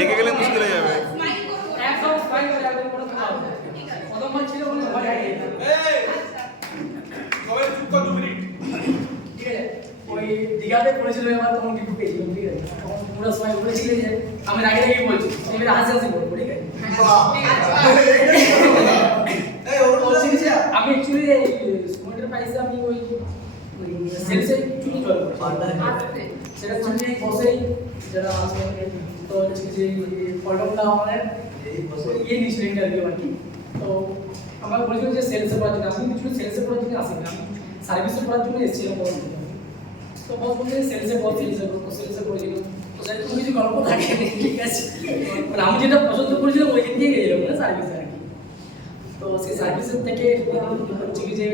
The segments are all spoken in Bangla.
রেখে গেলে মুশকিল হয়ে যাবে। একদম স্মাইল করে একদম পুরো খাওয়া প্রথমবার ছিল বলে ভয় হয়ে গেছে। সবাই চুপ কর 2 মিনিট। ঠিক আছে ওই দিঘাতে পড়েছিল এবার তখন গিফট পেয়েছিলাম ঠিক আছে তখন পুরো সময় বলেছিল যে আমি রাগে রাগে বলছি এবারে হাসি হাসি বলবো ঠিক আছে আমি অ্যাকচুয়ালি স্কুলের পাইছে আমি ওই সেলসে চুরি জল সেটা চুরি বসেই যারা আছে তো যে পল্টনটা আমাদের ইয়ে নিয়েছিল ইন্টারভিউ আর কি তো আমার বলেছিল যে সেলসে পড়ার জন্য আমি কিছু সেলসে পড়ার জন্য আসি না সার্ভিসে পড়ার জন্য এসেছিলাম তো বস বলতে সেলসে পড়েছিল তো স্যার তুমি কিছু গল্প থাকে ঠিক আছে আমি যেটা পছন্দ করেছিলাম ওই দিক দিয়ে গেছিলাম না সার্ভিসে আর কি তো সেই সার্ভিসের থেকে হচ্ছে কি যে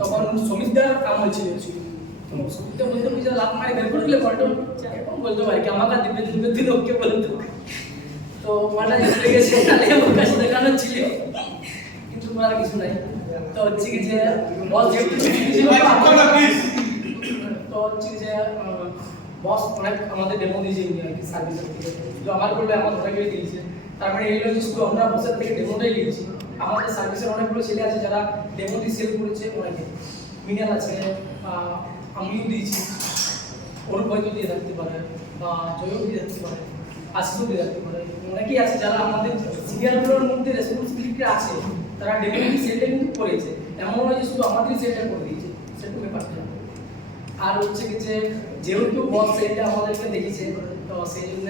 তখন শ্রমিকদার আমল ছিল তো শ্রমিকদার বলতে যে লাভ মারি বের করে দিলে ফটো এখন বলতে পারি কি আমাকে দিবে দিন ওকে বলতো তো মানা যেতে গেছে তাহলে আমার কাছে দেখানো ছিল কিন্তু করার কিছু নাই তো হচ্ছে কি যে বস যেহেতু ছিল তো হচ্ছে যে বস অনেক আমাদের ডেমো দিয়েছে আর কি সার্ভিসের থেকে তো আমার বললে আমার ধরে দিয়েছে তার মানে এই হলো শুধু আমরা বসের থেকে ডেমোটাই নিয়েছি আমাদের সার্ভিসের অনেকগুলো ছেলে আছে যারা ডেমো দিয়ে সেল করেছে অনেকে মিনাল আছে আমিও দিয়েছি ওর হয়তো দিয়ে রাখতে পারে বা জয়ও দিয়ে রাখতে পারে আশিসও দিয়ে রাখতে পারে অনেকেই আছে যারা আমাদের সিনিয়রগুলোর মধ্যে রেসপন্সিবিলিটি আছে তারা ডেমো দিয়ে সেলটা কিন্তু করেছে এমন নয় যে শুধু আমাদেরই সেলটা করে দিয়েছে সেটা ব্যাপারটা আর হচ্ছে কি যে যেহেতু বস সেলটা আমাদেরকে দেখেছে তো সেই জন্য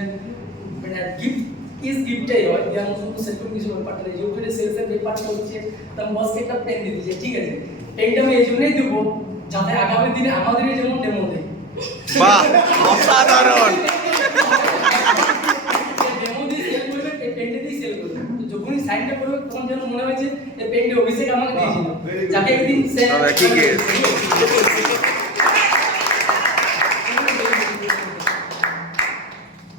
মানে গিফট ইজ গিফটটাই হয় যে আমি শুধু সেলফোন কিছু ব্যাপারটা যেহেতু এটা সেলসের ব্যাপারটা হচ্ছে তো বসকে একটা পেন দিয়ে দিয়েছে ঠিক আছে পেনটা আমি এই জন্যই দেবো যাতে আগামী দিনে আমাদেরই যেমন ডেমো দেয় বাহ অসাধারণ ডেমো দিয়ে সেল করবে পেনটা দিয়ে সেল করবে তো যখনই সাইনটা করবে তখন যেন মনে হয় যে এই পেনটা অভিষেক আমাকে দিয়েছিল যাকে একদিন সে কি